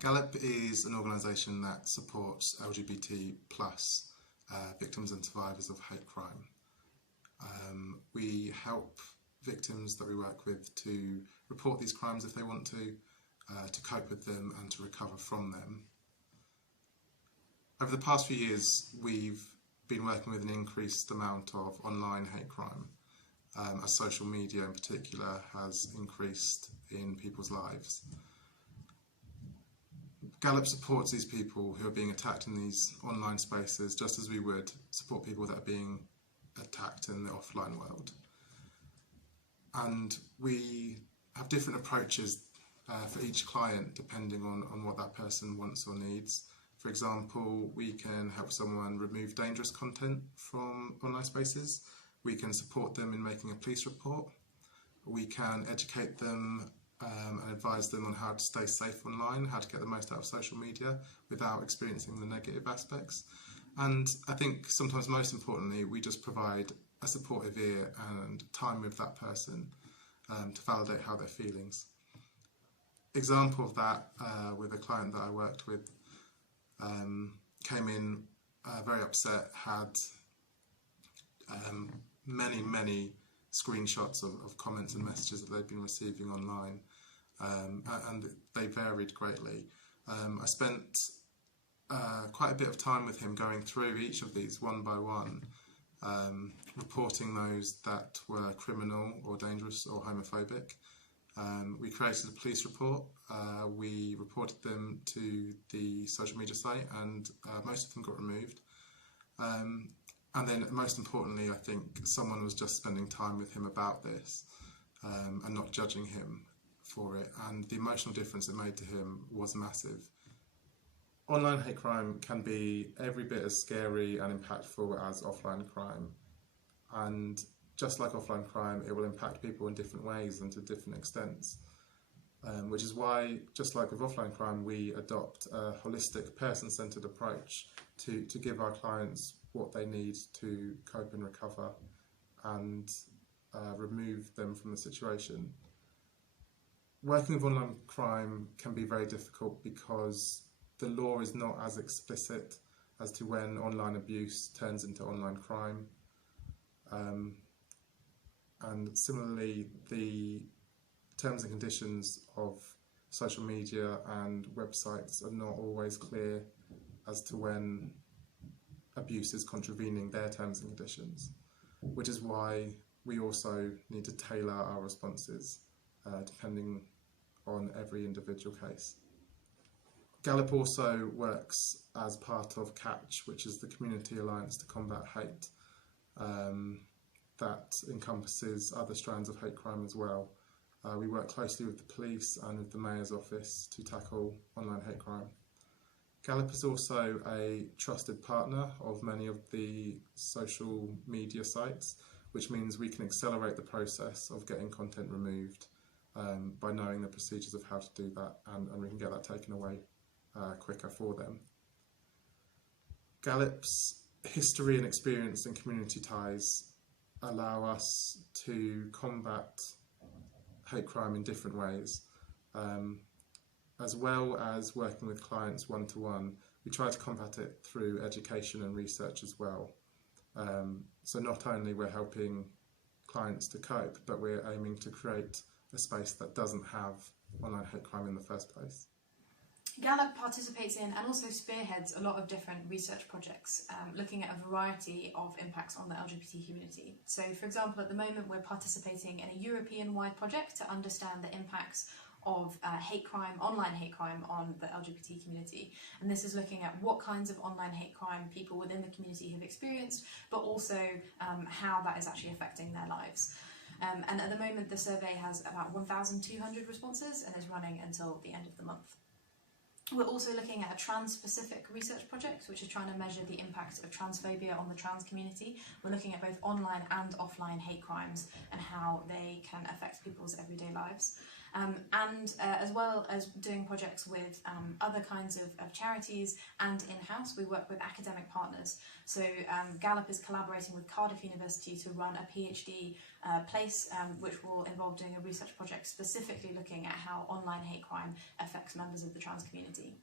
Galop is an organisation that supports LGBT plus victims and survivors of hate crime. We help victims that we work with to report these crimes if they want to cope with them and to recover from them. Over the past few years, we've been working with an increased amount of online hate crime, as social media in particular has increased in people's lives. Galop supports these people who are being attacked in these online spaces just as we would support people that are being attacked in the offline world. And we have different approaches for each client depending on what that person wants or needs. For example, we can help someone remove dangerous content from online spaces. We can support them in making a police report. We can educate them and advise them on how to stay safe online, how to get the most out of social media without experiencing the negative aspects. And I think sometimes most importantly, we just provide a supportive ear and time with that person to validate how they're feeling. Example of that with a client that I worked with came in very upset, had many screenshots of comments and messages that they'd been receiving online, and they varied greatly. I spent quite a bit of time with him going through each of these one by one, reporting those that were criminal or dangerous or homophobic. We created a police report, we reported them to the social media site, and most of them got removed. And then most importantly, I think someone was just spending time with him about this and not judging him for it, and the emotional difference it made to him was massive. Online hate crime can be every bit as scary and impactful as offline crime, and just like offline crime, it will impact people in different ways and to different extents, which is why, just like with offline crime, we adopt a holistic, person-centred approach to give our clients what they need to cope and recover and remove them from the situation. Working with online crime can be very difficult because the law is not as explicit as to when online abuse turns into online crime. And similarly, the terms and conditions of social media and websites are not always clear as to when abuse is contravening their terms and conditions, which is why we also need to tailor our responses depending on every individual case. Galop also works as part of CATCH, which is the Community Alliance to Combat Hate, that encompasses other strands of hate crime as well. We work closely with the police and with the Mayor's office to tackle online hate crime. Galop is also a trusted partner of many of the social media sites, which means we can accelerate the process of getting content removed by knowing the procedures of how to do that, and we can get that taken away quicker for them. Galop's history and experience and community ties allow us to combat hate crime in different ways. As well as working with clients one-to-one, we try to combat it through education and research as well. So not only we're helping clients to cope, but we're aiming to create a space that doesn't have online hate crime in the first place. Galop participates in and also spearheads a lot of different research projects looking at a variety of impacts on the LGBT community. So, for example, at the moment we're participating in a European-wide project to understand the impacts of hate crime, online hate crime on the LGBT community. And this is looking at what kinds of online hate crime people within the community have experienced, but also how that is actually affecting their lives. And at the moment the survey has about 1,200 responses and is running until the end of the month. We're also looking at a trans-specific research project, which is trying to measure the impact of transphobia on the trans community. We're looking at both online and offline hate crimes and how they can affect people's everyday lives. As well as doing projects with other kinds of charities and in-house, we work with academic partners. So Galop is collaborating with Cardiff University to run a PhD place, which will involve doing a research project specifically looking at how online hate crime affects members of the trans community.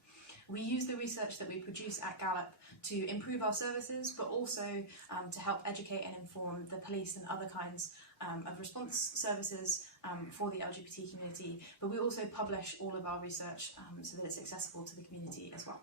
We use the research that we produce at Galop to improve our services, but also to help educate and inform the police and other kinds of response services for the LGBT community. But we also publish all of our research so that it's accessible to the community as well.